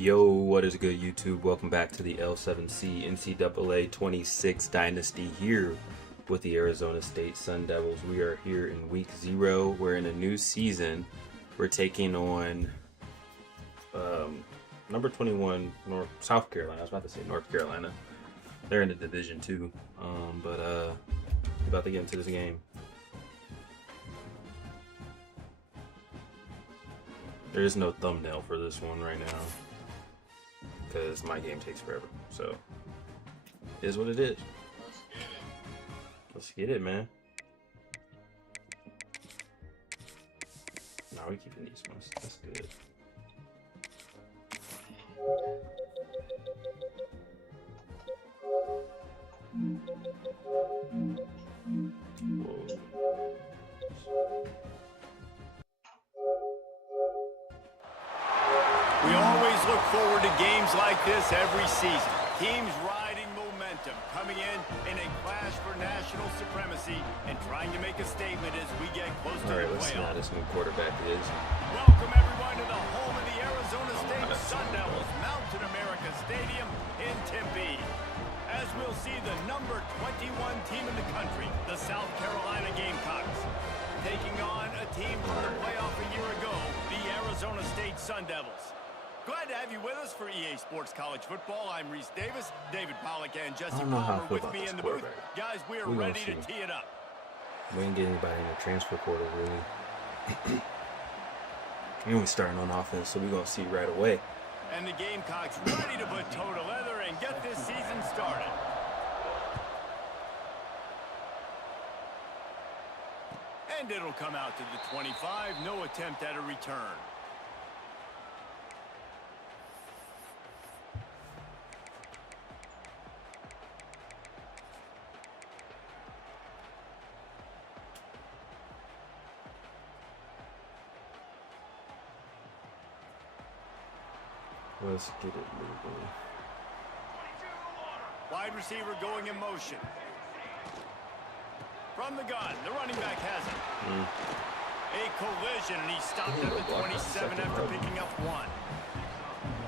Yo, what is good, YouTube? Welcome back to the L7C NCAA 26 Dynasty here with the Arizona State Sun Devils. We are here in week 0. We're in a new season. We're taking on number 21 South Carolina. I was about to say North Carolina. They're in the Division 2, but we're about to get into this game. There is no thumbnail for this one right now, because my game takes forever. So, it is what it is. Let's get it, man. No, we're keeping these ones. That's good. Whoa. We always look forward to games like this every season. Teams riding momentum, coming in a clash for national supremacy and trying to make a statement as we get close to the playoffs. Let's see how this new quarterback is. Welcome everyone to the home of the Arizona State Sun Devils, Mountain America Stadium in Tempe. As we'll see the number 21 team in the country, the South Carolina Gamecocks, taking on a team from the playoff a year ago, the Arizona State Sun Devils. Glad to have you with us for EA Sports College Football. I'm Reese Davis, David Pollack, and Jesse Palmer with me in the booth. Guys, we are ready to tee it up. We didn't get anybody in the transfer portal, really. We ain't starting on offense, so we're going to see right away. And the Gamecocks ready to put toe to leather and get this season started. And it'll come out to the 25. No attempt at a return. Let's get it moving. Wide receiver going in motion. From the gun, the running back has it. A collision, and he stopped at the 27 after picking up 1.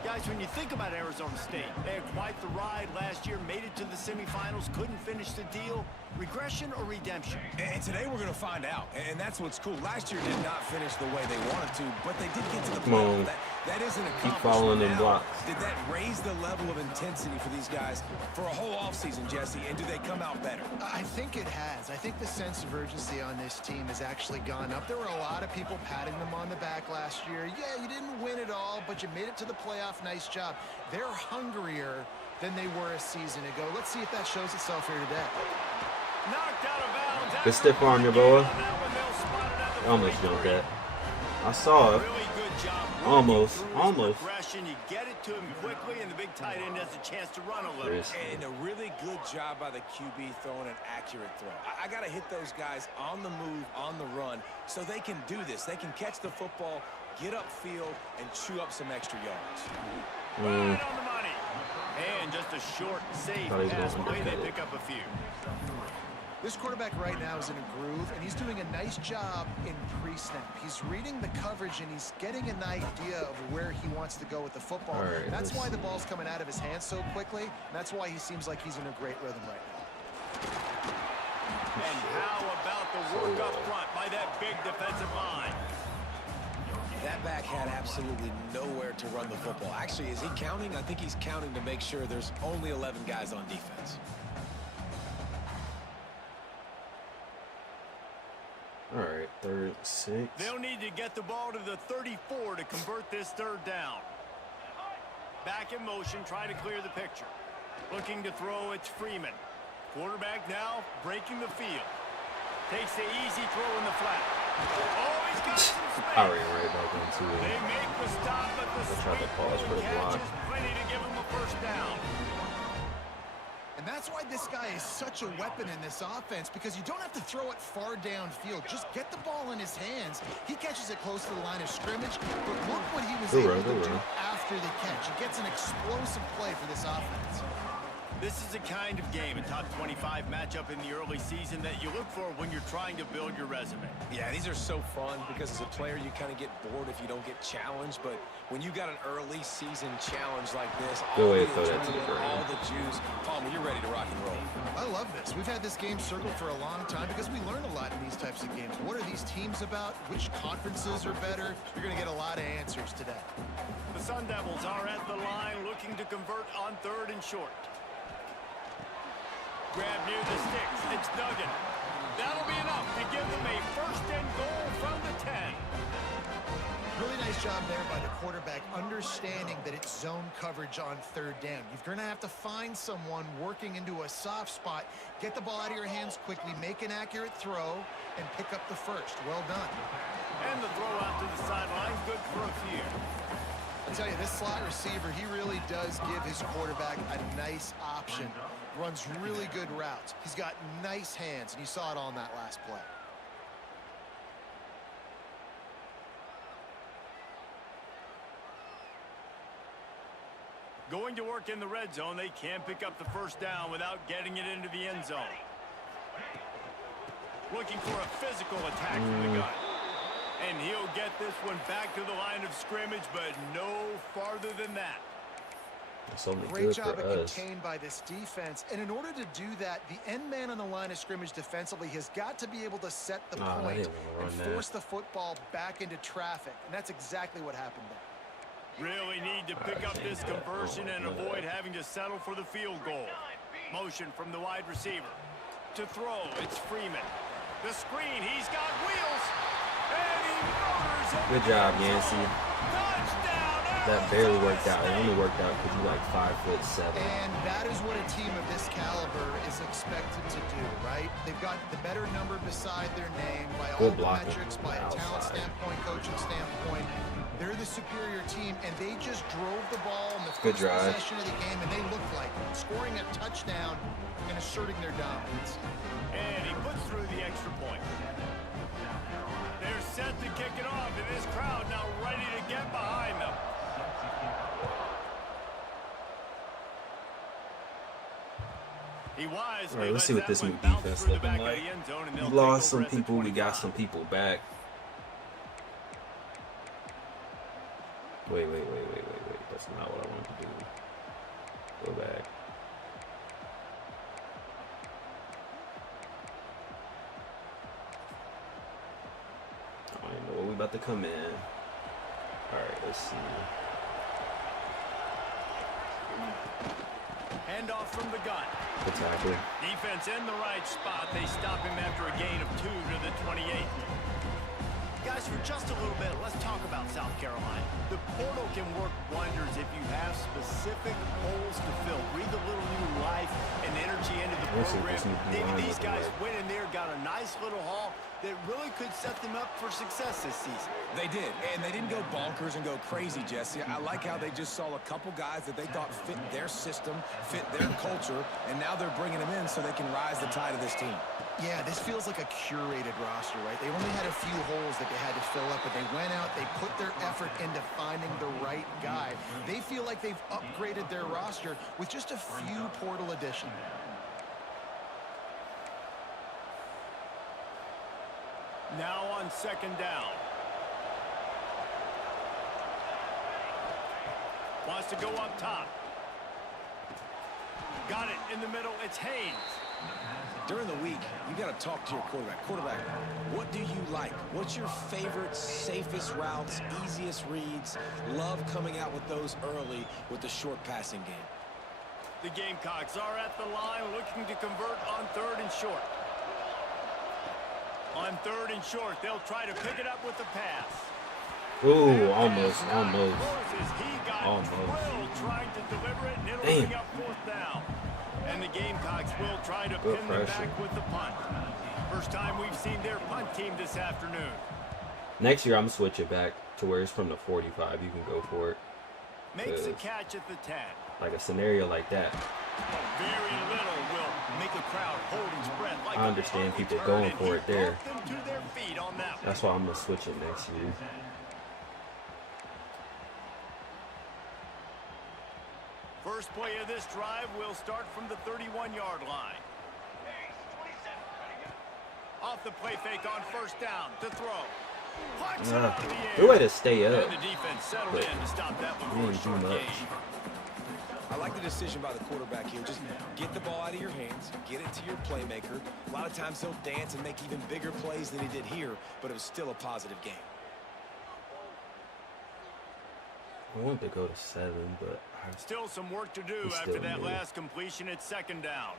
Guys, when you think about Arizona State, they had quite the ride last year, made it to the semifinals, couldn't finish the deal. Regression or redemption? And today we're going to find out, and that's what's cool. Last year did not finish the way they wanted to, but they did get to the playoff. That is an accomplishment. Keep following in blocks. Did that raise the level of intensity for these guys for a whole offseason, Jesse, and do they come out better? I think it has. I think the sense of urgency on this team has actually gone up. There were a lot of people patting them on the back last year. Yeah, you didn't win it all, but you made it to the playoff. Nice job. They're hungrier than they were a season ago. Let's see if that shows itself here today. Knocked out of bounds. Good stiff arm, your boy. Almost jumped that. I saw it. Really good job. Almost. You get it to him quickly, and the big tight end has a chance to run a little. And a really good job by the QB throwing an accurate throw. I got to hit those guys on the move, on the run, so they can do this. They can catch the football, get upfield, and chew up some extra yards. Right on the money. And just a short, safe pass play. They pick up a few. This quarterback right now is in a groove, and he's doing a nice job in pre-snap. He's reading the coverage, and he's getting an idea of where he wants to go with the football. Right, that's why the ball's coming out of his hands so quickly, and that's why he seems like he's in a great rhythm right now. And how about the work up front by that big defensive line? That back had absolutely nowhere to run the football. Actually, is he counting? I think he's counting to make sure there's only 11 guys on defense. All right, 3rd, 6. They'll need to get the ball to the 34 to convert this 3rd down. Back in motion, try to clear the picture. Looking to throw, it's Freeman. Quarterback now breaking the field. Takes the easy throw in the flat. Oh, he's got some space. I already right back into it. They make the stop, but the tried to pause for the block. catch is plenty to give him a 1st down. And that's why this guy is such a weapon in this offense, because you don't have to throw it far downfield. Just get the ball in his hands. He catches it close to the line of scrimmage, but look what he was able to do after the catch. He gets an explosive play for this offense. This is the kind of game, a top 25 matchup in the early season, that you look for when you're trying to build your resume. Yeah, these are so fun because as a player, you kind of get bored if you don't get challenged. But when you got an early season challenge like this, all the adrenaline, all the juice, Palmer, you're ready to rock and roll. I love this. We've had this game circled for a long time because we learn a lot in these types of games. What are these teams about? Which conferences are better? You're going to get a lot of answers today. The Sun Devils are at the line looking to convert on 3rd and short. Grab near the sticks. It's Duggan. That'll be enough to give them a 1st and goal from the 10. Really nice job there by the quarterback, understanding that it's zone coverage on 3rd down. You're going to have to find someone working into a soft spot, get the ball out of your hands quickly, make an accurate throw, and pick up the 1st. Well done. And the throw out to the sideline, good for a few. I'll tell you, this slot receiver, he really does give his quarterback a nice option. Runs really good routes. He's got nice hands, and you saw it on that last play. Going to work in the red zone, they can't pick up the 1st down without getting it into the end zone. Looking for a physical attack from the gun. And he'll get this one back to the line of scrimmage, but no farther than that. Great job of contained by this defense. And in order to do that, the end man on the line of scrimmage defensively has got to be able to set the point and force the football back into traffic. And that's exactly what happened there. Really need to pick up this conversion and avoid having to settle for the field goal. Motion from the wide receiver. To throw, it's Freeman. The screen, he's got wheels. And he motors it. Good job, Yancey. Touchdown! That barely worked out. It only worked out because you're like 5'7". And that is what a team of this caliber is expected to do, right? They've got the better number beside their name by all the metrics, by a talent standpoint, coaching standpoint. They're the superior team, and they just drove the ball in the first possession of the game, and they looked like scoring a touchdown and asserting their dominance. And he puts through the extra point. They're set to kick it off, and this crowd now ready to get behind them. All right, let's see what this new defense looking like. We lost some people. We got some people back. Wait. That's not what I wanted to do. Go back. I don't even know what we about to come in. Alright, let's see. Handoff from the gun. Good tackle. Defense in the right spot. They stop him after a gain of 2 to the 28. Guys, for just a little bit, let's talk about South Carolina. The portal can work wonders if you have specific holes to fill. Breathe a little new life and energy into the program. These guys went in there, got a nice little haul that really could set them up for success this season. They did, and they didn't go bonkers and go crazy, Jesse. I like how they just saw a couple guys that they thought fit their system, fit their culture, and now they're bringing them in so they can rise the tide of this team. Yeah, this feels like a curated roster, right? They only had a few holes that they had to fill up, but they went out, they put their effort into finding the right guy. They feel like they've upgraded their roster with just a few portal additions. Now on 2nd down. Wants to go up top. Got it in the middle. It's Haynes. During the week, you got to talk to your quarterback. Quarterback, what do you like? What's your favorite, safest routes, easiest reads? Love coming out with those early with the short passing game. The Gamecocks are at the line looking to convert on 3rd and short. On 3rd and short, they'll try to pick it up with the pass. Ooh, almost. He got drilled trying to deliver it, and it'll bring up 4th down. And the Gamecocks will try to pin them back with the punt. First time we've seen their punt team this afternoon. Next year, I'm going to switch it back to where it's from the 45. You can go for it. Makes a catch at the 10. Like a scenario like that. Very little will make a crowd hold its breath. Like I understand people going for it there. To their feet on that one. That's why I'm going to switch it next year. First play of this drive will start from the 31-yard line. Off the play fake on first down to throw. Good way to stay up. And the defense settled in to stop that one for a short gain. I like the decision by the quarterback here. Just get the ball out of your hands, get it to your playmaker. A lot of times he'll dance and make even bigger plays than he did here, but it was still a positive game. I want to go to 7, but still some work to do after that last completion at second down.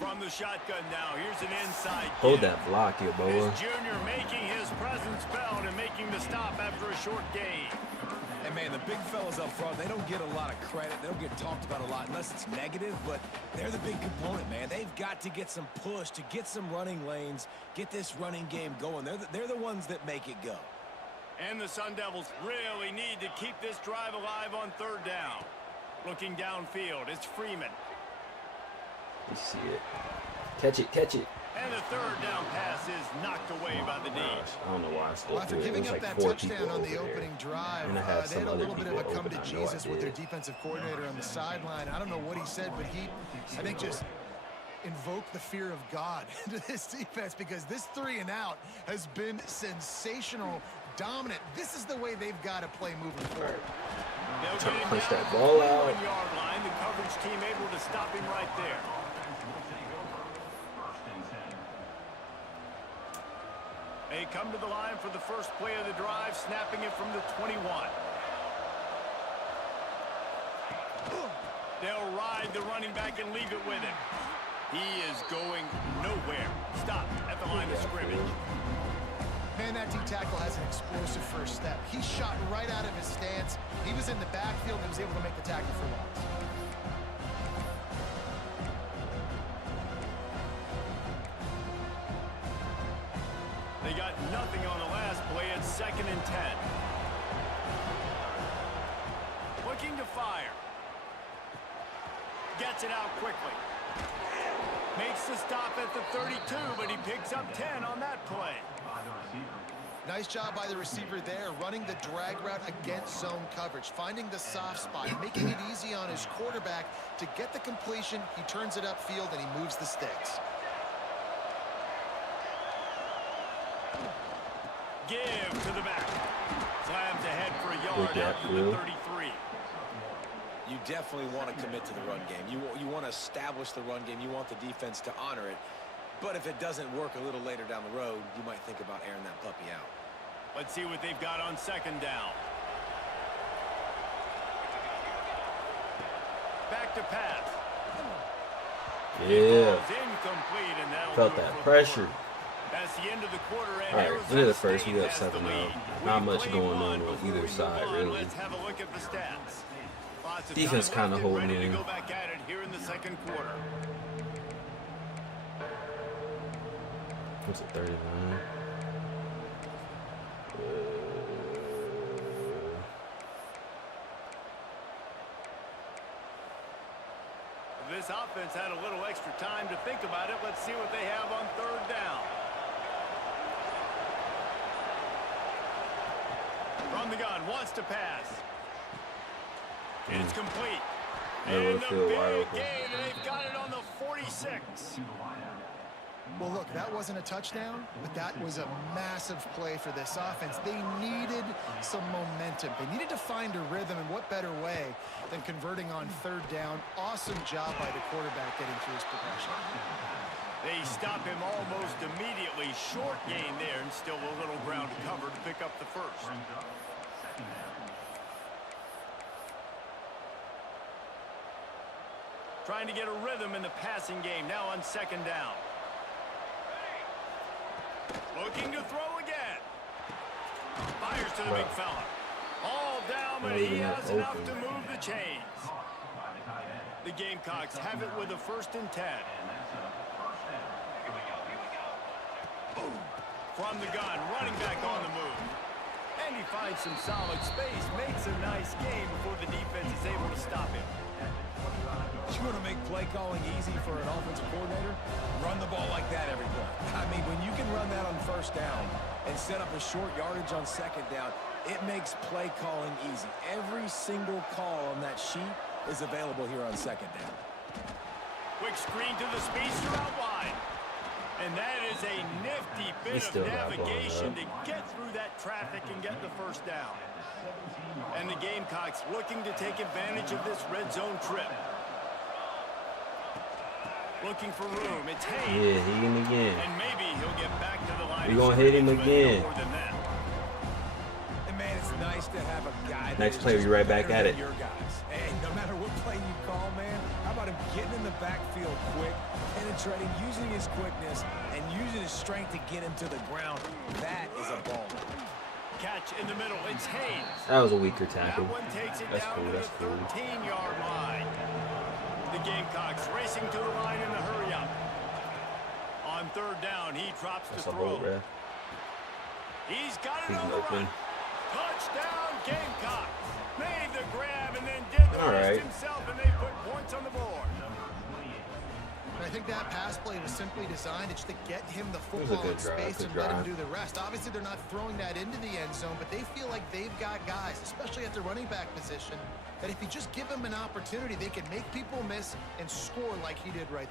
From the shotgun now, here's an inside hold kick. that block here, boy. This junior making his presence felt and making the stop after a short gain. And man, the big fellas up front, they don't get a lot of credit. They don't get talked about a lot unless it's negative, but they're the big component, man. They've got to get some push, to get some running lanes, get this running game going. They're the ones that make it go. And the Sun Devils really need to keep this drive alive on third down. Looking downfield, it's Freeman. You see it. Catch it, catch it. And the third down pass is knocked away by the D. I don't know why I still After do it. It giving was up like that 4 touchdown people on the over opening there. drive, And I had they had some a other little bit of a people come to open. I know I Jesus with their did. defensive coordinator on the sideline. I don't know what he said, but he, I think, just invoked the fear of God into this defense, because this 3 and out has been sensational, dominant. This is the way they've got to play moving forward. They'll Trying to get him punch down that to the ball out. 21-yard line. The coverage team able to stop him right there. They come to the line for the first play of the drive, snapping it from the 21. They'll ride the running back and leave it with him. He is going nowhere. Stop at the line of scrimmage. Man, that D-tackle has an explosive first step. He shot right out of his stance. He was in the backfield and was able to make the tackle for loss. They got nothing on the last play. It's 2nd and 10. Looking to fire. Gets it out quickly. Makes the stop at the 32, but he picks up 10 on that play. Nice job by the receiver there, running the drag route against zone coverage, finding the soft spot, making it easy on his quarterback to get the completion. He turns it upfield and he moves the sticks. Give to the back. Slams ahead for a yard out to the 33. You definitely want to commit to the run game. You want to establish the run game. You want the defense to honor it. But if it doesn't work a little later down the road, you might think about airing that puppy out. Let's see what they've got on 2nd down. Back to pass. Yeah. Incomplete, and that'll Felt do it that for the pressure. quarter. That's the end of the quarter. And All right, Arizona end of the first, State we got has the 7-0. lead. Not We much played going one on before either we side, move on. really. Let's have a look at the stats. Lots of Defense time kinda left and holding ready in. to go back at it here in the 2nd quarter. What's it, 39? This offense had a little extra time to think about it. Let's see what they have on 3rd down. From the gun, wants to pass. It's complete. And the big gain, and they've got it on the 46. Well, look, that wasn't a touchdown, but that was a massive play for this offense. They needed some momentum. They needed to find a rhythm, and what better way than converting on 3rd down. Awesome job by the quarterback getting through his progression. They stop him almost immediately. Short gain there, and still a little ground to cover to pick up the first. Trying to get a rhythm in the passing game now on 2nd down. Looking to throw again. Fires to the big fella. All down, but he has enough to move the chains. The Gamecocks have it with a 1st and 10. From the gun, running back on the move. And he finds some solid space, makes a nice game before the defense is able to stop him. You want to make play calling easy for an offensive coordinator? Run the ball like that every play. I mean, when you can run that on first down and set up a short yardage on second down, it makes play calling easy. Every single call on that sheet is available here on second down. Quick screen to the speedster out wide. And that is a nifty bit of navigation to get through that traffic and get the first down. And the Gamecocks looking to take advantage of this red zone trip. Looking for room. It's Hayes. Yeah, hit him again. And maybe he'll get back to the line. We're going to hit him again. And man, it's nice to have a guy. Next play, we're right back at it. Your guys. And no matter what play you call, man, how about him getting in the backfield quick, penetrating, using his quickness, and using his strength to get him to the ground. That is a ball. Catch in the middle. It's Hayes. That was a weaker tackle. That one takes it That's down cool. to That's the 13-yard line. The Gamecocks racing to the line in a hurry-up. On third down, he drops the throw. He's got it on the run. Touchdown, Gamecocks. Made the grab and then did the rest himself, and they put points on the board. I think that pass play was simply designed just to get him the football in space and let him do the rest. Obviously, they're not throwing that into the end zone, but they feel like they've got guys, especially at the running back position, that if you just give them an opportunity, they can make people miss and score like he did right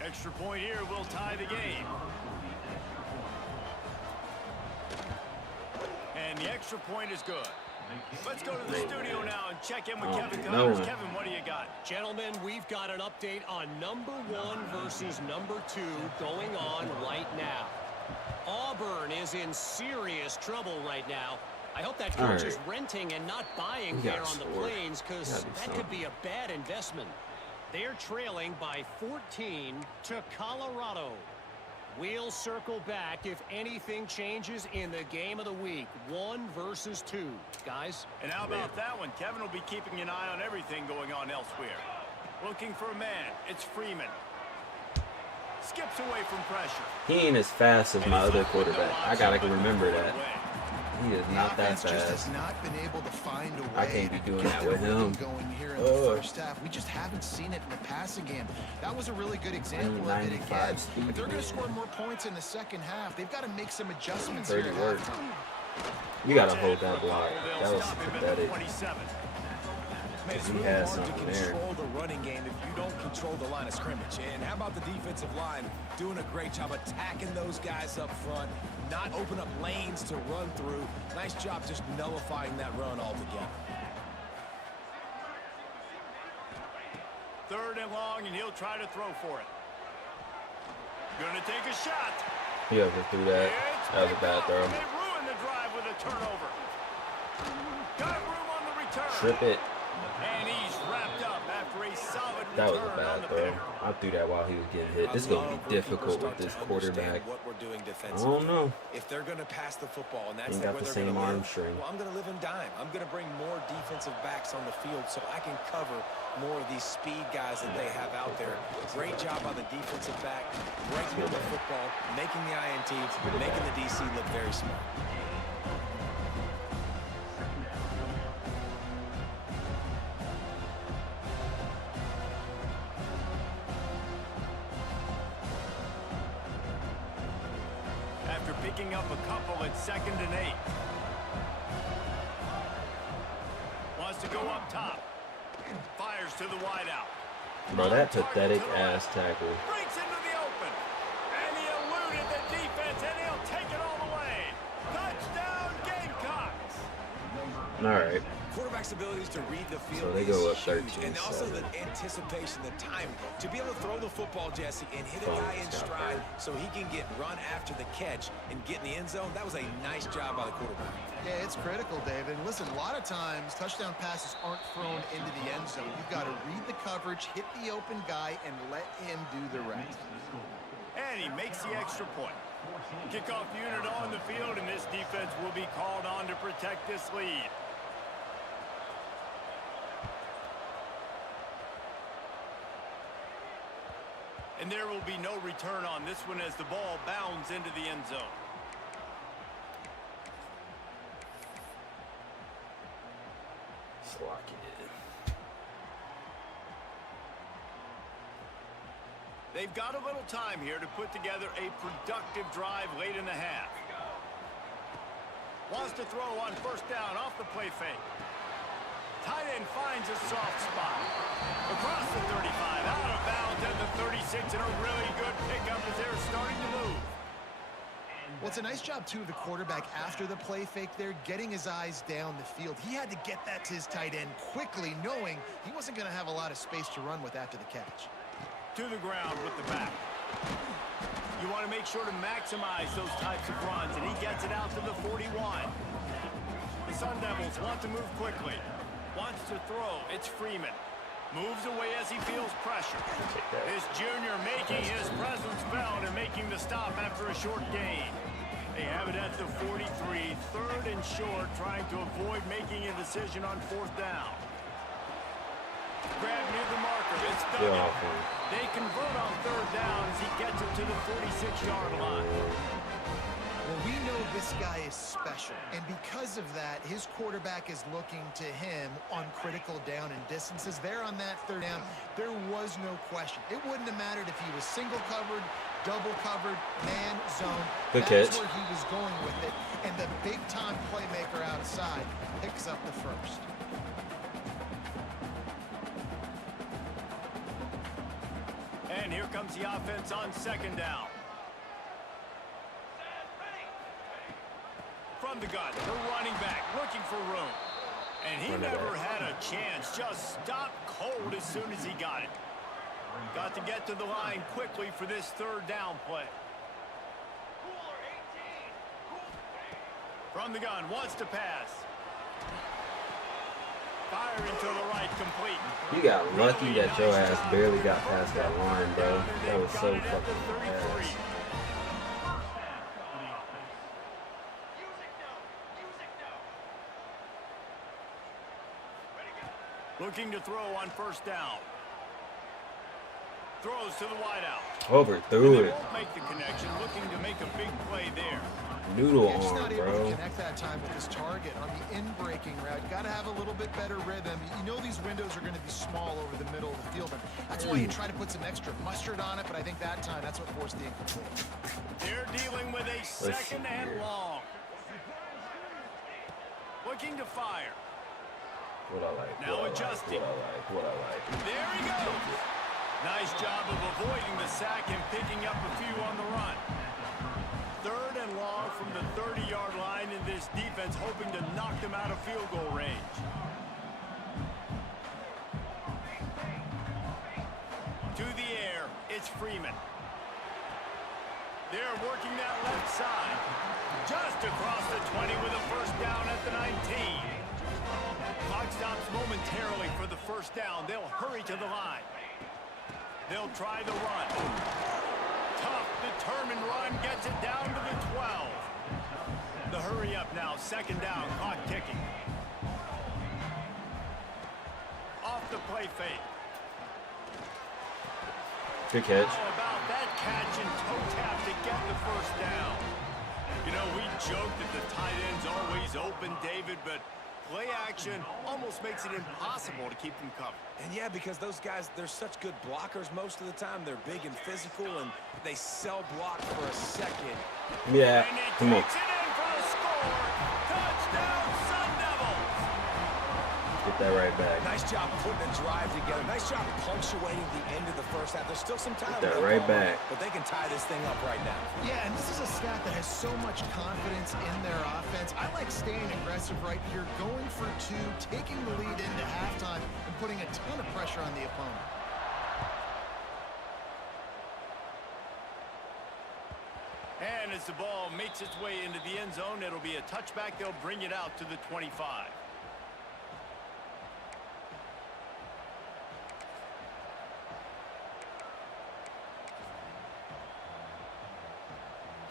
there. Extra point here will tie the game. And the extra point is good. Let's go to the studio now and check in with Kevin Connors. Kevin, what do you got? Gentlemen, we've got an update on number 1 versus number 2 going on right now. Auburn is in serious trouble right now. I hope that coach is renting and not buying there on the Plains, because that could be a bad investment. They're trailing by 14 to Colorado. We'll circle back if anything changes in the game of the week. 1 versus 2. Guys? And how about that one? Kevin will be keeping an eye on everything going on elsewhere. Looking for a man. It's Freeman. Skips away from pressure. He ain't as fast as my other quarterback. I gotta remember that. He is not that fast. Just has not been able to find a way. I can't be doing that with him. Going here in the first half, we just haven't seen it in the passing game. That was a really good example of it again. If they're going to score more points in the second half, they've got to make some adjustments here. You gotta hold that block. That was pathetic. It's really hard to control the running game if you don't control the line of scrimmage. And how about the defensive line doing a great job attacking those guys up front, not open up lanes to run through. Nice job just nullifying that run altogether. Third and long, and he'll try to throw for it. Gonna take a shot. He overthrew that. That was a bad throw. They ruined the drive with a turnover. Got room on the return. Trip it. And he's wrapped up after a solid return. That was a bad throw. I threw that while he was getting hit. This is going to be difficult with this quarterback. What we're doing I don't know. If they're going to pass the football, and that's Ain't got the same arm strength. Well, I'm going to live and dime. I'm going to bring more defensive backs on the field so I can cover more of these speed guys that they have out there. Great job on the defensive back, breaking up the football, making the INT, making the DC look very smart. Picking up a couple at 2nd and 8. Wants to go up top. Fires to the wideout. Bro, that pathetic ass tackle. Breaks into the open. And he eluded the defense, and he'll take it all the way. Touchdown, Gamecocks. All right. Quarterback's abilities to read the field So they go up huge, 13-7. and also the anticipation, the timing. To be able to throw the football, Jesse, and hit a guy in stride so he can get run after the catch and get in the end zone, that was a nice job by the quarterback. Yeah, it's critical, David. Listen, a lot of times touchdown passes aren't thrown into the end zone. You've got to read the coverage, hit the open guy, and let him do the rest. And he makes the extra point. Kickoff unit on the field, and this defense will be called on to protect this lead. And there will be no return on this one as the ball bounds into the end zone. they've got a little time here to put together a productive drive late in the half. Wants to throw on first down off the play fake. Tight end finds a soft spot. Across the 35, out of bounds at the 36, and a really good pickup as they're starting to move. Well, it's a nice job, too, of the quarterback after the play fake there, getting his eyes down the field. He had to get that to his tight end quickly, knowing he wasn't going to have a lot of space to run with after the catch. To the ground with the back. You want to make sure to maximize those types of runs, and he gets it out to the 41. The Sun Devils want to move quickly. Wants to throw. It's Freeman. Moves away as he feels pressure. This junior making his presence felt and making the stop after a short gain. They have it at the 43, third and short, trying to avoid making a decision on fourth down. Grab near the marker. It's done. They convert on third down as he gets it to the 46-yard line. Well, we know this guy is special, and because of that, his quarterback is looking to him on critical down and distances. There on that third down, there was no question. It wouldn't have mattered if he was single covered, double covered, man, zone. That's where he was going with it, and the big-time playmaker outside picks up the first. And here comes the offense on second down. From the gun, the running back looking for room. And he never had a chance. Just stopped cold as soon as he got it. Got to get to the line quickly for this third down play. From the gun, wants to pass. Firing to the right, complete. You got lucky that your ass barely got past that line, bro. That was so fucking fast. Looking to throw on first down. Throws to the wideout. Overthrew it. Won't make the connection. Looking to make a big play there. Noodle Just arm, not able bro. to connect that time with his target on the in-breaking route. Got to have a little bit better rhythm. You know these windows are going to be small over the middle of the field, and that's why you try to put some extra mustard on it, but I think that time that's what forced the incomplete. They're dealing with a second and long. Looking to fire. What I like. Now adjusting. What I like. There he goes. Nice job of avoiding the sack and picking up a few on the run. Third and long from the 30-yard line, in this defense hoping to knock them out of field goal range. To the air, it's Freeman. They're working that left side. Just across the 20 with a first down at the 19. Clock stops momentarily for the first down. They'll hurry to the line. They'll try the run. Tough, determined run gets it down to the 12. The hurry up now, second down, clock ticking. Off the play fake. Good catch. How about that catch and toe tap to get the first down? You know, we joke that the tight end's always open, David, but play action almost makes it impossible to keep them covered. And yeah, because those guys, they're such good blockers most of the time. They're big and physical, and they sell block for a second. Yeah, And he come on. takes it in for a score. Touchdown, Sun Devils. Get that right back. Nice job putting a drive together. Nice job punctuating the end of the first half. There's still some time Get that left right on, back. but they can tie this thing up right now. Yeah, and this is a staff that has so much confidence in their offense. I like staying aggressive right here, going for two, taking the lead into halftime, and putting a ton of pressure on the opponent. And as the ball makes its way into the end zone, it'll be a touchback. They'll bring it out to the 25.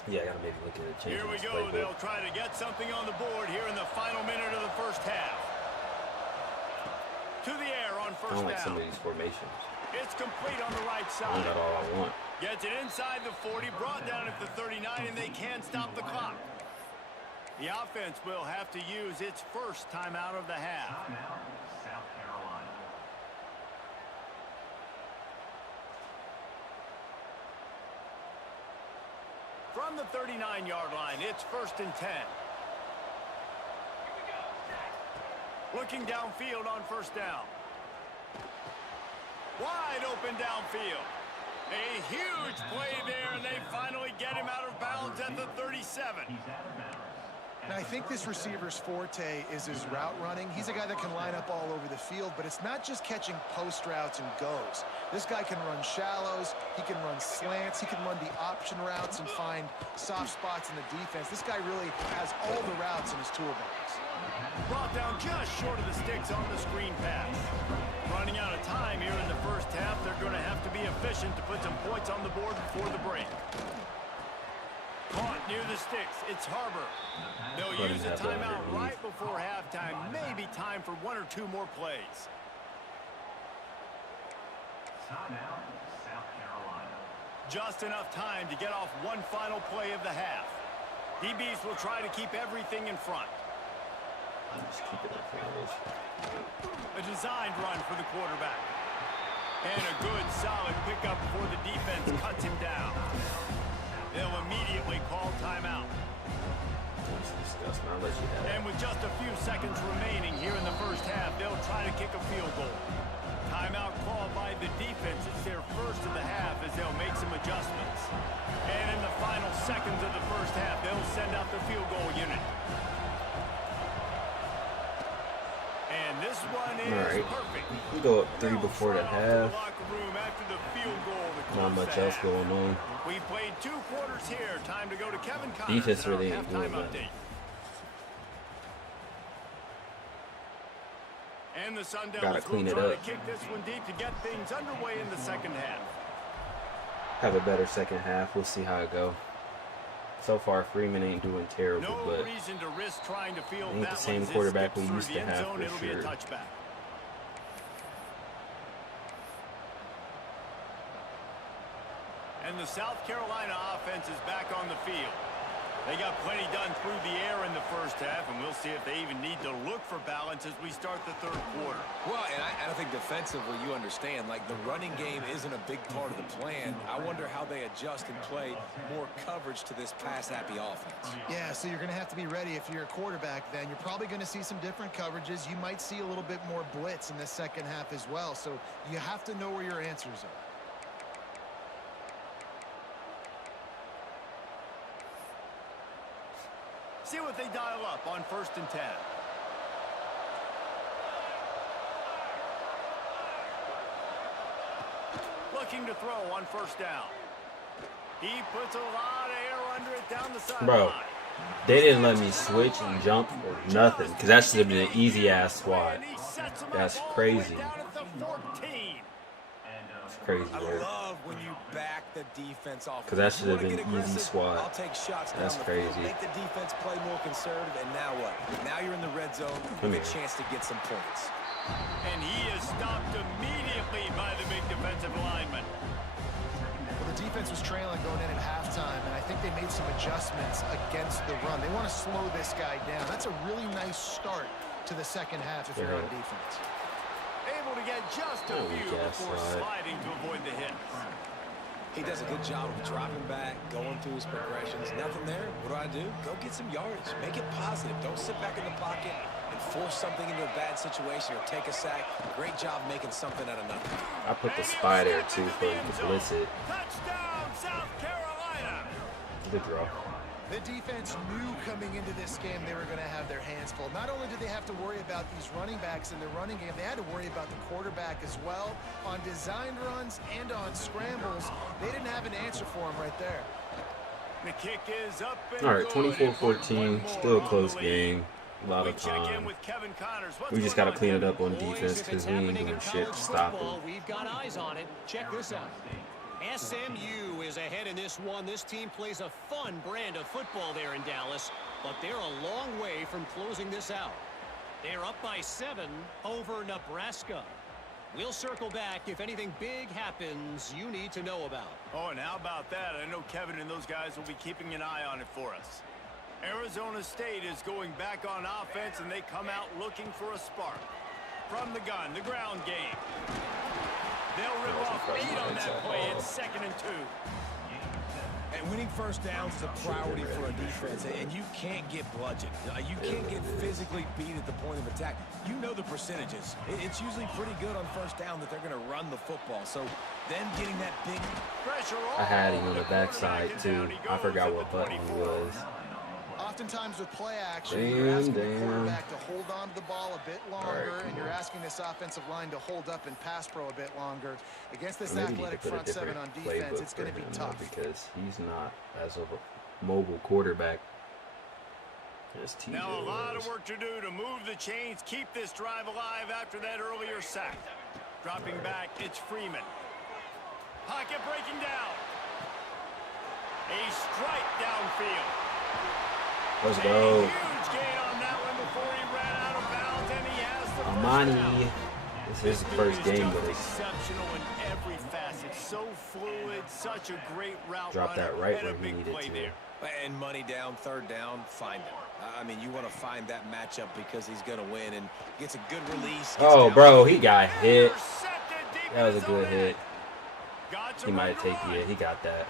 Yeah, I gotta maybe look at the change. Here we go. They'll try to get something on the board here in the final minute of the first half. To the air on I first don't like some down. of these formations. It's complete on the right That's side. not all I want. Gets it inside the 40, brought down at the 39, and they can't stop the clock. The offense will have to use its first timeout of the half. From the 39-yard line, it's 1st and 10. Looking downfield on 1st down. Wide open downfield. A huge play there, and they finally get him out of bounds at the 37. Now, I think this receiver's forte is his route running. He's a guy that can line up all over the field, but it's not just catching post routes and goes. This guy can run shallows, he can run slants, he can run the option routes and find soft spots in the defense. This guy really has all the routes in his toolbox. Brought down just short of the sticks on the screen pass. Running out of time here in the 1st half, they're going to have to be efficient to put some points on the board before the break. Caught near the sticks. It's Harbor. They'll use a timeout right before halftime. Maybe time for 1 or 2 more plays. Timeout, South Carolina. Just enough time to get off one final play of the half. DBs will try to keep everything in front. Just keep it up for A designed run for the quarterback. And a good, solid pickup before the defense cuts him down. They'll immediately call timeout. That's disgusting. I'll let you have it. And with just a few seconds remaining here in the 1st half, they'll try to kick a field goal. Timeout called by the defense. It's their 1st of the half as they'll make some adjustments. And in the final seconds of the 1st half, they'll send out the field goal unit. And this one is perfect. We go up 3 before the half. Not much else going on. We played 2 quarters here. Time to go to Kevin Connors. Defense really ain't doing halftime that. update. And the Sun Gotta Devils clean will it try up. to kick this one deep to get things underway in the 2nd half. Have a better second half. We'll see how it go. So far, Freeman ain't doing terrible, No but reason to risk trying to field ain't the that same one as it quarterback skips we through used the to end have zone. for It'll be a sure. touchback. And the South Carolina offense is back on the field. They got plenty done through the air in the 1st half, and we'll see if they even need to look for balance as we start the 3rd quarter. Well, and I think defensively, you understand, like the running game isn't a big part of the plan. I wonder how they adjust and play more coverage to this pass-happy offense. Yeah, so you're going to have to be ready if you're a quarterback then. You're probably going to see some different coverages. You might see a little bit more blitz in the 2nd half as well. So you have to know where your answers are. See what they dial up on 1st and 10. Looking to throw on 1st down. He puts a lot of air under it down the sideline. Bro, they didn't let me switch and jump or nothing, because that should have been an easy-ass swat. That's crazy. That's crazy, I bro. love when you back the defense off. 'Cause that should have You wanna been get easy aggressive? swat. I'll take shots down That's the field, crazy. make the defense play more conservative, and now what? Now you're in the red zone Come with a here. chance to get some points. And he is stopped immediately by the big defensive lineman. Well, the defense was trailing going in at halftime, and I think they made some adjustments against the run. They want to slow this guy down. That's a really nice start to the 2nd half if you're on defense. Able to get just a Oh, few yes, before right. sliding to avoid the hit. He does a good job of dropping back, going through his progressions. Nothing there. What do? Go get some yardage. Make it positive. Don't sit back in the pocket and force something into a bad situation or take a sack. Great job making something out of nothing. I put the spy there, too, for him to blitz it. Touchdown, South Carolina. Good draw. The defense knew coming into this game they were going to have their hands full. Not only did they have to worry about these running backs in the running game, they had to worry about the quarterback as well. On designed runs and on scrambles, they didn't have an answer for him right there. The kick is up and All right, good. 24-14, still a close game. A lot We of check in time. with Kevin Connors. What's We just going got to clean it Kevin? up on Boys, defense if because it's we ain't happening doing in shit to college stop football, them. we've got eyes on it. Check this out. SMU is ahead in this one. This team plays a fun brand of football there in Dallas, but they're a long way from closing this out. They're up by 7 over Nebraska. We'll circle back if anything big happens you need to know about. Oh, and how about that? I know Kevin and those guys will be keeping an eye on it for us. Arizona State is going back on offense, and they come out looking for a spark. From the gun, the ground game. They'll rip off 8 on that play. It's 2nd and 2. And winning first downs is a priority for a defense, and you can't get bludgeoned. You can't get physically beat at the point of attack. You know the percentages. It's usually pretty good on first down that they're going to run the football. So them getting that big Pressure I had him on the backside too. I forgot what button he was. Oftentimes with play action, you're asking the quarterback to hold on to the ball a bit longer, and you're asking this offensive line to hold up and pass pro a bit longer. Against this athletic front seven on defense, it's going to be tough. Because he's not as of a mobile quarterback as TJ Now a lot of was. work to do to move the chains, keep this drive alive after that earlier sack. Dropping back, it's Freeman. Pocket breaking down. A strike downfield. Let's A go. huge gain on that one before he ran out of bounds, and he has the first Amani. down. This is his This first dude is game, just but exceptional in every facet. So fluid, such a great route dropped runner, that right and a where he big needed play to. there. and money down, third down, find him. I mean, you want to find that matchup because he's going to win and gets a good release. Oh, bro, he got hit. Intercepted deep That was in a his own good hit. end. Got to He might run have to taken run. it. He got that.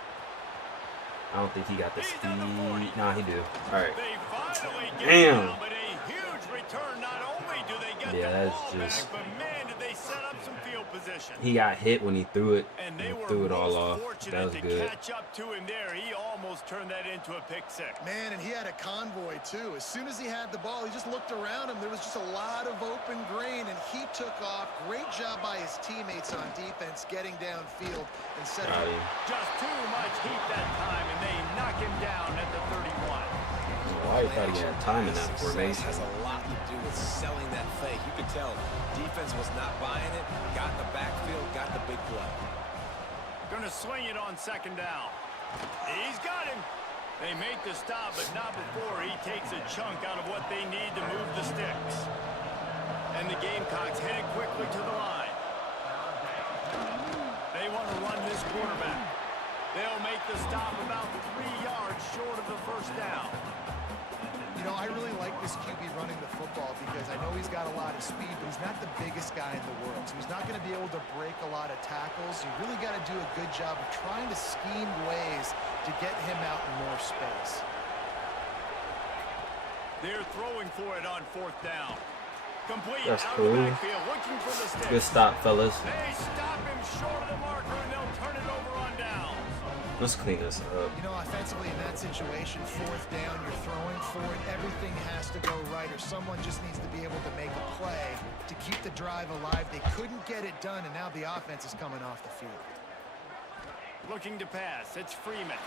I don't think he got the He's speed. at the 40. Nah, he do. All right. They finally get Damn. down, but a huge return. Not only do they get Yeah, the that's ball just- back, but man, did they set up some field position. He got hit when he threw it. And they He were threw it all most off. fortunate That was to good. catch up to him there. He almost turned that into a pick six. Man, and he had a convoy, too. As soon as he had the ball, he just looked around him. There was just a lot of open green, and he took off. Great job by his teammates on defense getting downfield and setting Got up. him. Just too much heat that time, and they knock him down at the 31. Why you thought he had time in that Success formation? has a lot to do with selling that fake. You could tell defense was not buying it, got in the backfield, got the big play. Gonna swing it on second down. He's got him. They make the stop, but not before he takes a chunk out of what they need to move the sticks. And the Gamecocks headed quickly to the line. They want to run this quarterback. They'll make the stop about 3 yards short of the first down. You know, I really like this QB running the football because I know he's got a lot of speed, but he's not the biggest guy in the world. So he's not going to be able to break a lot of tackles. You really got to do a good job of trying to scheme ways to get him out in more space. They're throwing for it on fourth down. Complete That's out cool. of the backfield, looking for the sticks. Good stop, fellas. They stop him short of the marker, and they'll turn it over on downs. Let's clean this up. You know, offensively in that situation, fourth down, you're throwing for it. Everything has to go right, or someone just needs to be able to make a play to keep the drive alive. They couldn't get it done, and now the offense is coming off the field. Looking to pass, it's Freeman.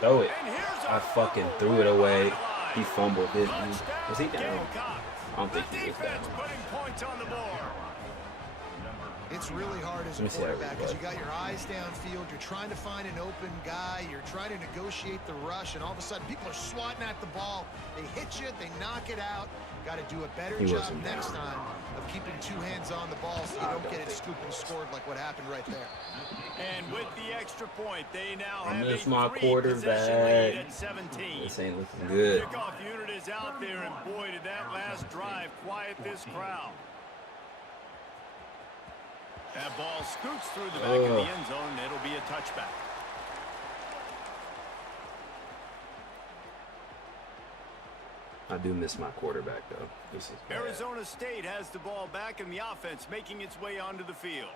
Throw it. And here's I a fucking fumble threw it right away. on the line. He fumbled, didn't he? Touchdown, Was he down? Gamecocks. I don't think The he was defense down. putting points on the board. It's really hard as a Let me see that quarterback because replay. you got your eyes downfield. You're trying to find an open guy. You're trying to negotiate the rush, and all of a sudden people are swatting at the ball. They hit you. They knock it out. Got to do a better He job wasn't next down. time of keeping two hands on the ball so you don't get it scooped and scored like what happened right there. And with the extra point, they now I have miss a my 3-possession quarterback. lead at 17. This ain't looking good. Kickoff unit is out there, and boy, did that last drive quiet this crowd. That ball scoots through the back of the end zone, and it'll be a touchback. I do miss my quarterback, though. This is bad. Arizona State has the ball back, and the offense making its way onto the field.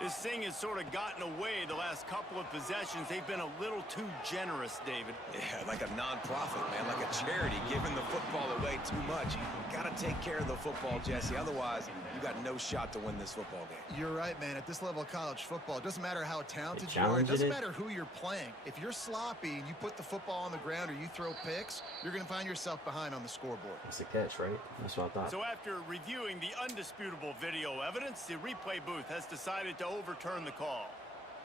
This thing has sort of gotten away the last couple of possessions. They've been a little too generous, David. Yeah, like a nonprofit, man, like a charity, giving the football away too much. Got to take care of the football, Jesse. Otherwise, you got no shot to win this football game. You're right, man. At this level of college football, it doesn't matter how talented They you are. It challenging doesn't it. matter who you're playing. If you're sloppy and you put the football on the ground or you throw picks, you're going to find yourself behind on the scoreboard. It's a catch, right? That's what I thought. So after reviewing the undisputable video evidence, the replay booth has decided to overturn the call.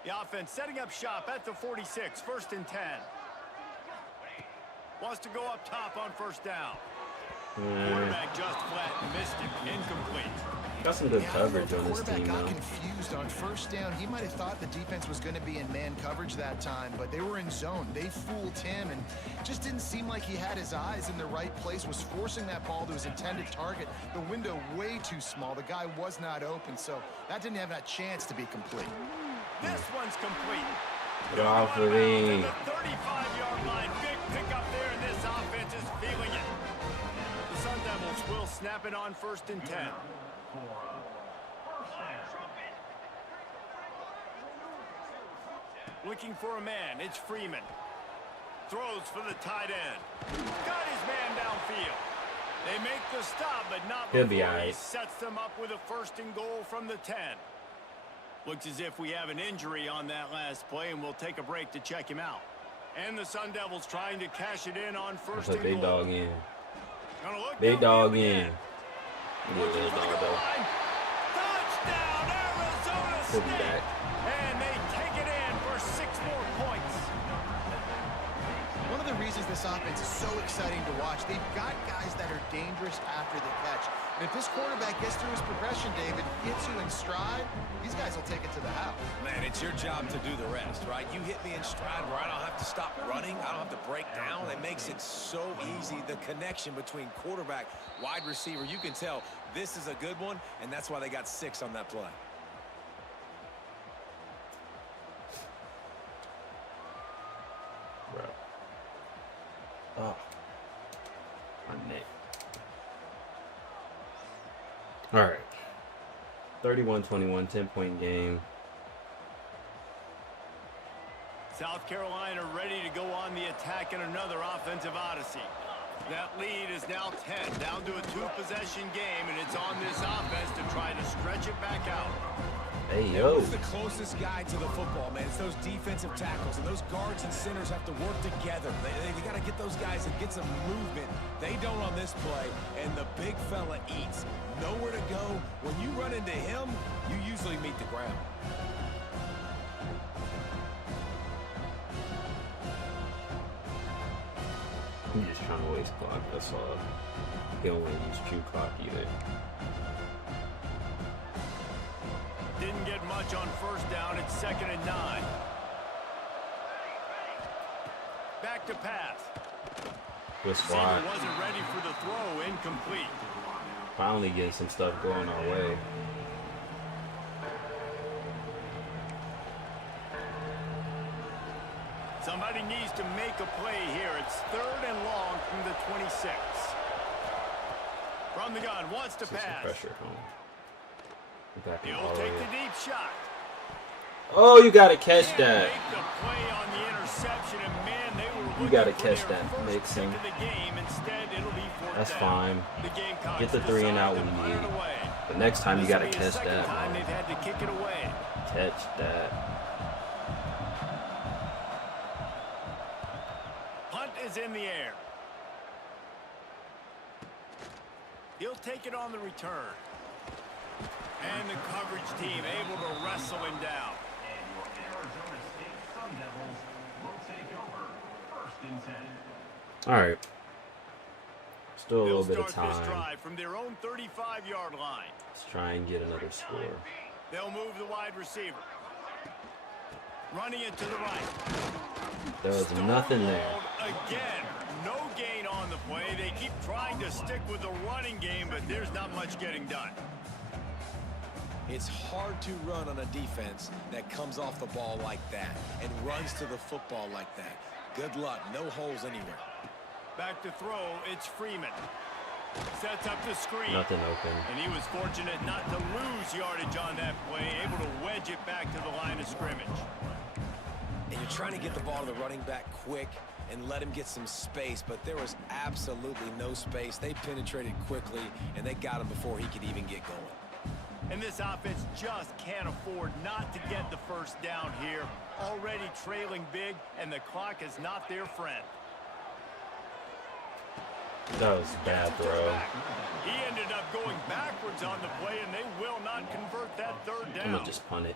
The offense setting up shop at the 46, 1st and 10. Wants to go up top on first down. Quarterback just flat missed it. Incomplete. Got some good Yeah, I don't know if coverage the on this quarterback team, got though. confused on first down. He might have thought the defense was going to be in man coverage that time, but they were in zone. They fooled him and just didn't seem like he had his eyes in the right place, was forcing that ball to his intended target. The window way too small. The guy was not open, so that didn't have that chance to be complete. This one's complete. Get off of me. The 35-yard line. Big pickup there, and this offense is feeling it. The Sun Devils will snap it on 1st and 10. Looking for a man. It's Freeman. Throws for the tight end. Got his man downfield. They make the stop, but not He'll before be all right. he sets them up with a 1st and goal from the 10. Looks as if we have an injury on that last play, and we'll take a break to check him out. And the Sun Devils trying to cash it in on 1st Put and big goal. dog in. Gonna look Big downfield dog again. in. Yeah, Looking little for the dog goal though. line. Touchdown, Arizona He'll be State. back. And they take it in for 6 more points. One of the reasons this offense is so exciting to watch, they've got guys that are dangerous after the catch. And if this quarterback gets through his progression, David, hits you in stride, these guys will take it to the house. Man, it's your job to do the rest, right? You hit me in stride where I don't have to stop running. I don't have to break down. It makes it so easy. The connection between quarterback, wide receiver, you can tell this is a good one, and that's why they got 6 on that play. Bro. Oh. My neck. Alright. 31-21, 10-point game. South Carolina ready to go on the attack in another offensive odyssey. That lead is now 10, down to a 2-possession game, and it's on this offense to try to stretch it back out. Hey, yo. Who's the closest guy to the football, man? It's those defensive tackles, and those guards and centers have to work together. They got to get those guys and get some movement. They don't on this play, and the big fella eats. Nowhere to go. When you run into him, you usually meet the ground. I'm just trying to waste clock, that's all. He don't want to use true clock either. Didn't get much on 1st down. It's 2nd and 9. Back to pass. Good Receiver squad. wasn't ready for the throw. Incomplete. Finally getting some stuff going our way. Somebody needs to make a play here. It's 3rd and long from the 26. From the gun, wants to Some pass. pressure home. Back in He'll all take the the way. deep shot. Oh, you gotta catch Can't that. make the play on the interception, and man, they were You looking gotta for catch their that, first Mixon. pick of the game. Instead, it'll be 4th That's down. fine. The Gamecocks Get the 3 and out decide when to you punt need. it away. But next time you This gotta will be the catch second that. time Man. they've had to kick it away. Catch that. Punt is in the air. He'll take it on the return. And the coverage team able to wrestle him down. And your Arizona State Sun Devils will take over 1st and 10. All right. Still a They'll little bit of start this time. drive from their own 35-yard line. Let's try and get another score. They'll move the wide receiver. Running it to the right. There was nothing there. Stonewalled again. No gain on the play. They keep trying to stick with the running game, but there's not much getting done. It's hard to run on a defense that comes off the ball like that and runs to the football like that. Good luck. No holes anywhere. Back to throw. It's Freeman. Sets up the screen. Nothing open. And he was fortunate not to lose yardage on that play. Able to wedge it back to the line of scrimmage. And you're trying to get the ball to the running back quick and let him get some space, but there was absolutely no space. They penetrated quickly, and they got him before he could even get going. And this offense just can't afford not to get the 1st down here. Already trailing big, and the clock is not their friend. That was a bad throw. He ended up going backwards on the play, and they will not convert that 3rd I'm down. gonna just punt it.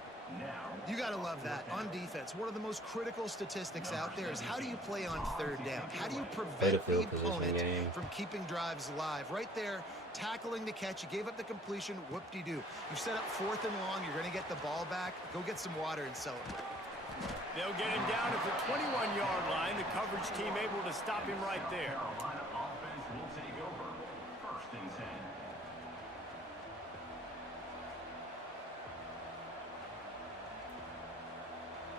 You got to love that. On defense, one of the most critical statistics out there is how do you play on 3rd down? How do you prevent the field position opponent game. from keeping drives alive? Right there, tackling the catch. You gave up the completion. Whoop-de-doo. You've set up 4th and long. You're going to get the ball back. Go get some water and celebrate. They'll get him down at the 21-yard line. The coverage team able to stop him right there. Carolina offense will take over 1st and 10.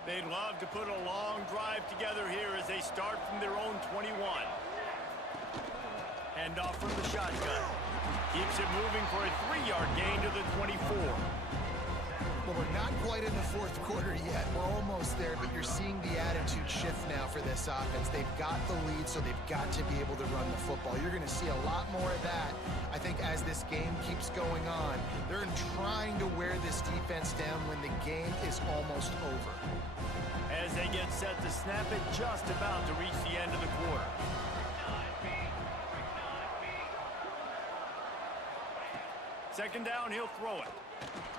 They'd love to put a long drive together here as they start from their own 21. Hand off from the shotgun. Keeps it moving for a 3-yard gain to the 24. Well, we're not quite in the fourth quarter yet. We're almost there, but you're seeing the attitude shift now for this offense. They've got the lead, so they've got to be able to run the football. You're going to see a lot more of that, I think, as this game keeps going on. They're trying to wear this defense down when the game is almost over. As they get set to snap it, just about to reach the end of the quarter. Second down, he'll throw it.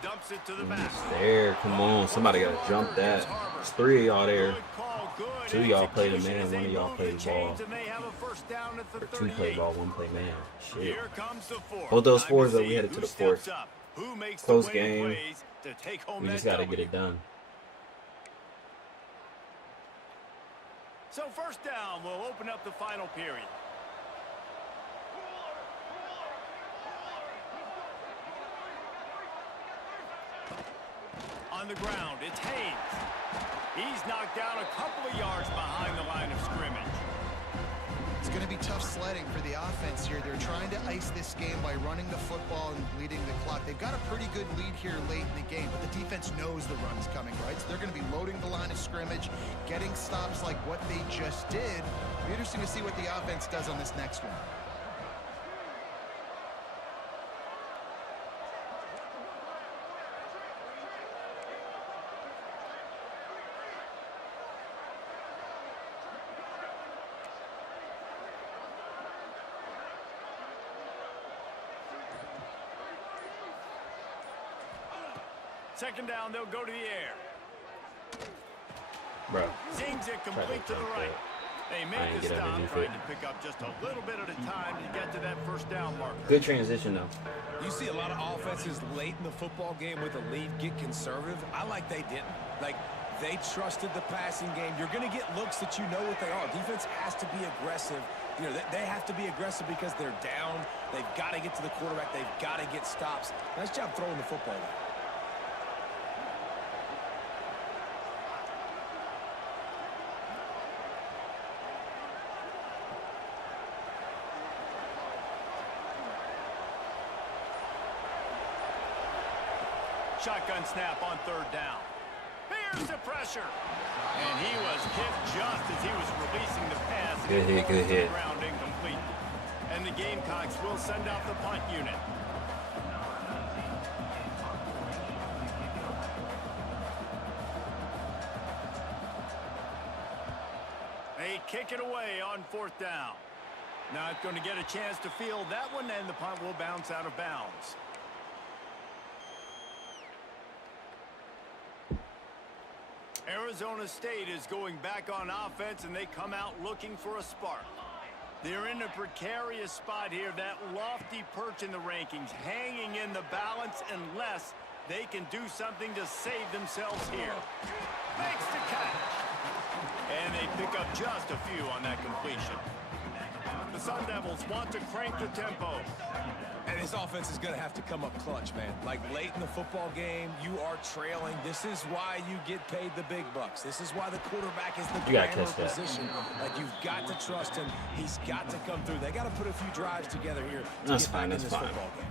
Dumps it to the back. There, come on. Somebody got to jump that. There's 3 of y'all there. 2 of y'all play the man, 1 of y'all play the ball. Or 2 play ball, 1 play man. Shit. Both those 4s, though, we headed to the 4th. Close game. We just got to get it done. So first down, we'll open up the final period. On the ground, it's Haynes. He's knocked down a couple of yards behind the line of scrimmage. It's going to be tough sledding for the offense here. They're trying to ice this game by running the football and bleeding the clock. They've got a pretty good lead here late in the game, but the defense knows the run's coming, right? So they're going to be loading the line of scrimmage, getting stops like what they just did. It'll be interesting to see what the offense does on this next one. Second down, they'll go to the air. Bro. Zings it complete to the right. They make the stop, trying to pick up just a little bit at a time to get to that first down marker. Good transition, though. You see a lot of offenses late in the football game with a lead get conservative. I like they didn't. Like, they trusted the passing game. You're going to get looks that you know what they are. Defense has to be aggressive. You know, they have to be aggressive because they're down. They've got to get to the quarterback. They've got to get stops. Nice job throwing the football there. Shotgun snap on third down. Here's the pressure. And he was hit just as he was releasing the pass. Good hit, good hit. Ground incomplete. And the Gamecocks will send out the punt unit. They kick it away on fourth down. Not going to get a chance to field that one, and the punt will bounce out of bounds. Arizona State is going back on offense, and they come out looking for a spark. They're in a precarious spot here, that lofty perch in the rankings, hanging in the balance unless they can do something to save themselves here. Makes the catch. And they pick up just a few on that completion. The Sun Devils want to crank the tempo. And this offense is going to have to come up clutch, man. Like, late in the football game, you are trailing. This is why you get paid the big bucks. This is why the quarterback is the grammar position. Like, you've got to trust him. He's got to come through. They got to put a few drives together here to get back in this football game.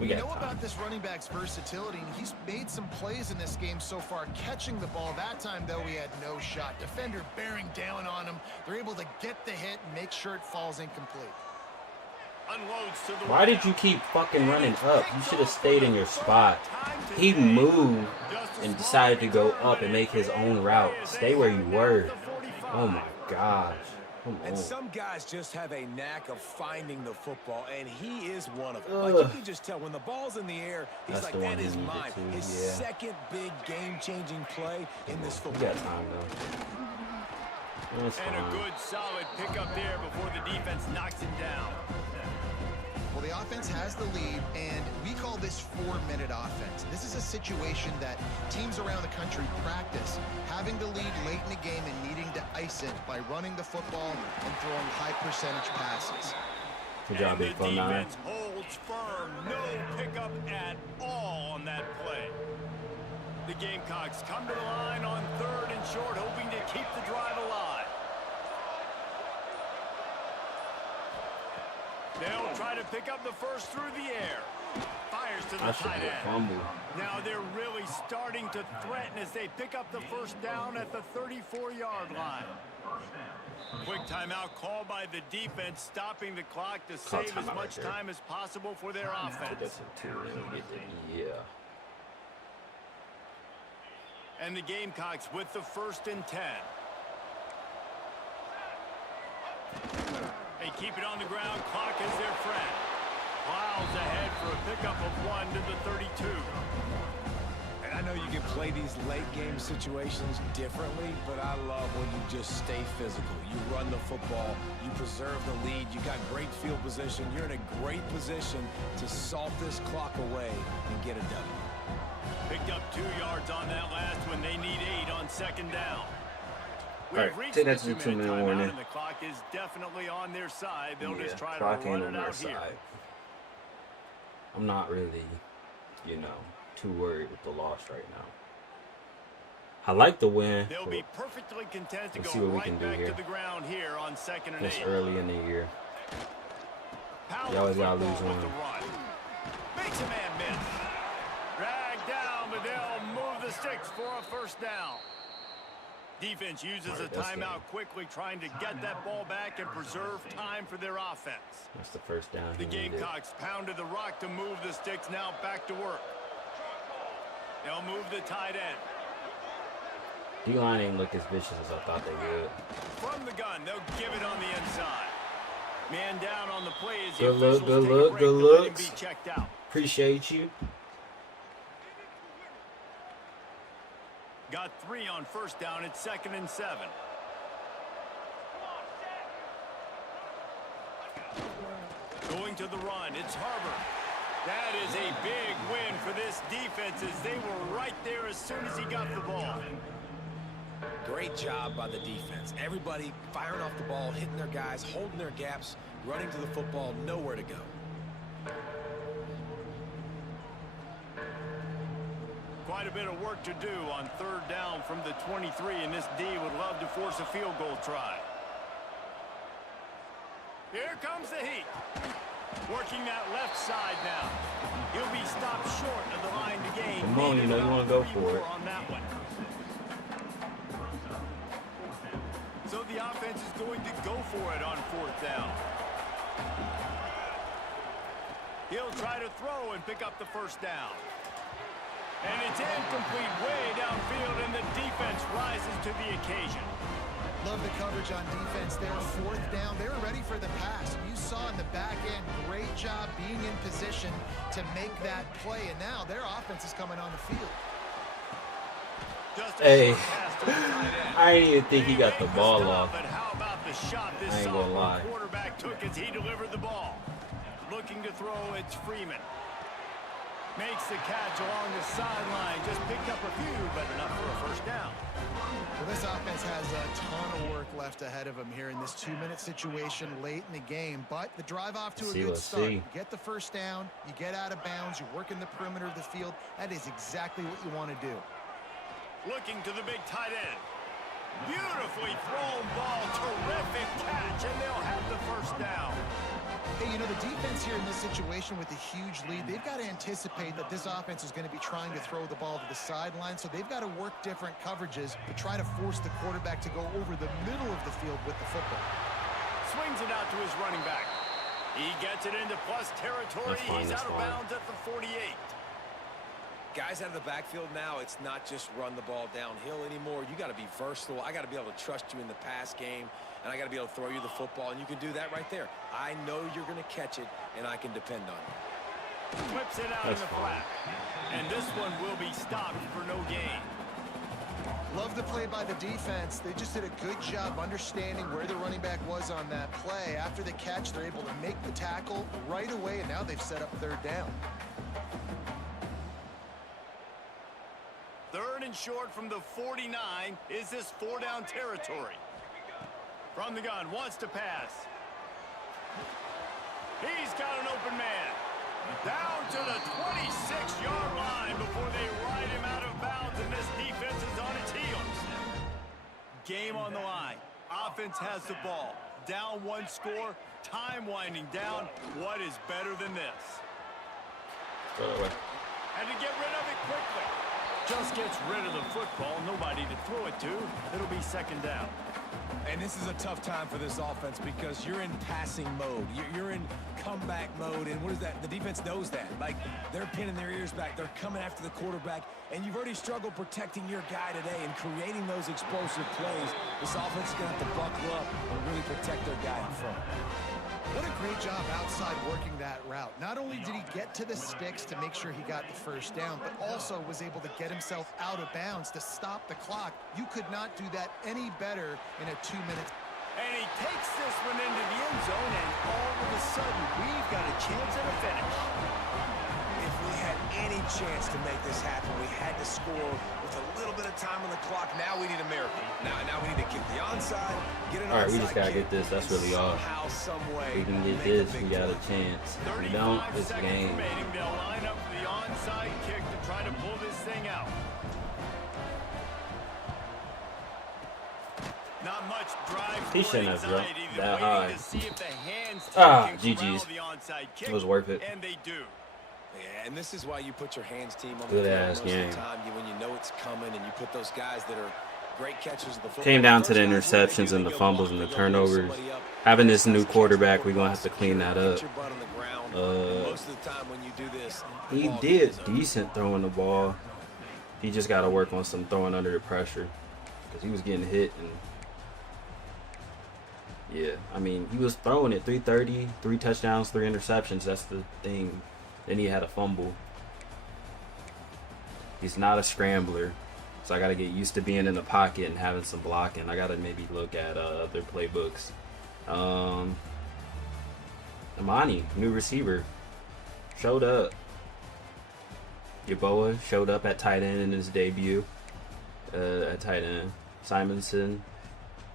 We know about this running back's versatility, and he's made some plays in this game so far, catching the ball. That time, though, he had no shot. Defender bearing down on him. They're able to get the hit and make sure it falls incomplete. Unloads to the Why did you keep fucking running up? You should have stayed in your spot. He moved and decided to go up and make his own route. Stay where you were. Oh my gosh. Come on. And some guys just have a knack of finding the football, and he is one of them. Like, you can just tell when the ball's in the air, he's like, that is mine. His second big game-changing play in this football game. Time, and a good, solid pickup there before the defense knocks him down. Well, the offense has the lead, and we call this 4-minute offense. This is a situation that teams around the country practice, having the lead late in the game and needing to ice it by running the football and throwing high-percentage passes. Good job, Big Fun 9. Defense holds firm. No pickup at all on that play. The Gamecocks come to the line on 3rd and short, hoping to keep the drive alive. They'll try to pick up the first through the air. Fires to the tight end. Now they're really starting to threaten as they pick up the first down at the 34-yard line. Quick timeout called by the defense, stopping the clock to save as much time as possible for their offense. Yeah. And the Gamecocks with the 1st and 10. They keep it on the ground. Clock is their friend. Plows ahead for a pickup of 1 to the 32. And I know you can play these late game situations differently, but I love when you just stay physical. You run the football, you preserve the lead, you got great field position. You're in a great position to salt this clock away and get a W. Picked up 2 yards on that last one. They need 8 on 2nd down. All right, take that to the 2-minute warning. And the clock is definitely on their side. They'll just try to run it out here. I'm not really, you know, too worried with the loss right now. I like the win. They'll be perfectly content to see go what we right can do back here. to the ground here on 2nd and 8. This early in the year. You always gotta lose one. Makes a man miss. Dragged down, but they'll move the sticks for a 1st down. Defense uses a timeout quickly, trying to get that ball back and preserve time for their offense. That's the 1st down. The Gamecocks pounded the rock to move the sticks. Now back to work. They'll move the tight end. D-line ain't look as vicious as I thought they would. From the gun, they'll give it on the inside. Man down on the play as the Good look, officials good take a look, break good to let him looks. be checked out. Appreciate you. Got 3 on 1st down. It's 2nd and 7. Going to the run. It's Harbor. That is a big win for this defense as they were right there as soon as he got the ball. Great job by the defense. Everybody firing off the ball, hitting their guys, holding their gaps, running to the football, nowhere to go. Quite a bit of work to do on 3rd down from the 23, and this D would love to force a field goal try. Here comes the heat. Working that left side now. He'll be stopped short of the line to gain. Come on, you know you want to go for it. On that one. So the offense is going to go for it on 4th down. He'll try to throw and pick up the 1st down. And it's incomplete way downfield, and the defense rises to the occasion. Love the coverage on defense there. 4th down. They were ready for the pass. You saw in the back end, great job being in position to make that play. And now their offense is coming on the field. Hey, I didn't even think he got the ball off. But how about the shot this I ain't gonna lie. quarterback took as he delivered the ball? Looking to throw, it's Freeman. Makes the catch along the sideline. Just picked up a few, but enough for a 1st down. Well, this offense has a ton of work left ahead of them here in this 2-minute situation late in the game. But the drive off to a good start. You get the 1st down, you get out of bounds, you work in the perimeter of the field. That is exactly what you want to do. Looking to the big tight end. Beautifully thrown ball. Terrific catch, and they'll have the 1st down. Hey, you know, the defense here in this situation with a huge lead, they've got to anticipate that this offense is going to be trying to throw the ball to the sideline, so they've got to work different coverages to try to force the quarterback to go over the middle of the field with the football. Swings it out to his running back. He gets it into plus territory. He's out of bounds at the 48. Guys out of the backfield now, it's not just run the ball downhill anymore. You got to be versatile. I got to be able to trust you in the pass game, and I got to be able to throw you the football, and you can do that right there. I know you're going to catch it, and I can depend on you. Flips it out in the flat. And this one will be stopped for no gain. Love the play by the defense. They just did a good job understanding where the running back was on that play. After the catch, they're able to make the tackle right away, and now they've set up 3rd down. 3rd and short from the 49. Is this 4-down territory? From the gun, wants to pass. He's got an open man. Down to the 26-yard line before they ride him out of bounds and this defense is on its heels. Game on the line. Offense has the ball. Down one score. Time winding down. What is better than this? And to get rid of it quickly. Just gets rid of the football. Nobody to throw it to. It'll be second down. And this is a tough time for this offense because you're in passing mode. You're in comeback mode. And what is that? The defense knows that. Like, they're pinning their ears back. They're coming after the quarterback. And you've already struggled protecting your guy today and creating those explosive plays. This offense is going to have to buckle up and really protect their guy in front. What a great job outside working that route. Not only did he get to the sticks to make sure he got the first down, but also was able to get himself out of bounds to stop the clock. You could not do that any better in a 2 minute. And he takes this one into the end zone, and all of a sudden, we've got a chance at a finish. If we had any chance to make this happen, we had to score with a little bit of time on the clock. Now we need a miracle. Now we need to kick the onside, get an onside. All right, we just gotta get this. That's really all. We can get this. We got a chance. If we don't, it's game. Remaining, they'll line up for the onside kick to try to pull this thing out. Not much drive. He shouldn't have jumped that high. GG's. It was worth it. And they do. Yeah, and this is why you put your hands team on good the ass field most game. of the time. When you know it's coming, and you put those guys that are great catchers of the football. Came down to the interceptions and the fumbles and the turnovers. Having this new quarterback, we're gonna have to clean that up. Most of the time when you do this, He did decent throwing the ball. He just got to work on some throwing under the pressure because he was getting hit. And yeah, I mean, he was throwing it 330, 3 touchdowns, 3 interceptions. That's the thing. Then he had a fumble. He's not a scrambler, so I got to get used to being in the pocket and having some blocking. I got to maybe look at other playbooks. Amani, new receiver, showed up. Yaboa showed up at tight end in his debut. At tight end, Simonson,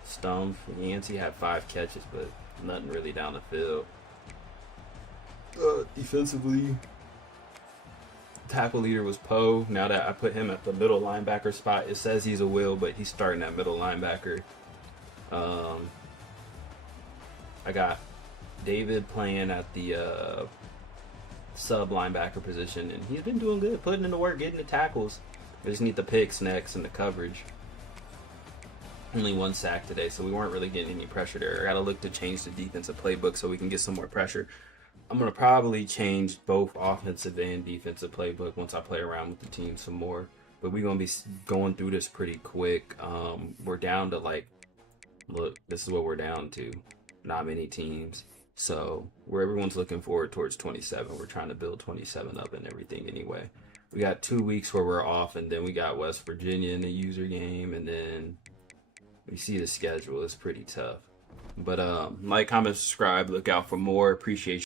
Stumpf, Yancey had 5 catches, but nothing really down the field. Defensively, tackle leader was Poe. Now that I put him at the middle linebacker spot, it says he's a will, but he's starting at middle linebacker. I got David playing at the sub linebacker position, and he's been doing good, putting in the work, getting the tackles. We just need the picks next and the coverage. Only 1 sack today, so we weren't really getting any pressure there. I got to look to change the defensive playbook so we can get some more pressure. I'm going to probably change both offensive and defensive playbook once I play around with the team some more. But we're going to be going through this pretty quick. We're down to look, this is what we're down to. Not many teams. So where everyone's looking forward towards 27. We're trying to build 27 up and everything anyway. We got 2 weeks where we're off, and then we got West Virginia in the user game, and then we see the schedule. It's pretty tough. But like, comment, subscribe. Look out for more. Appreciate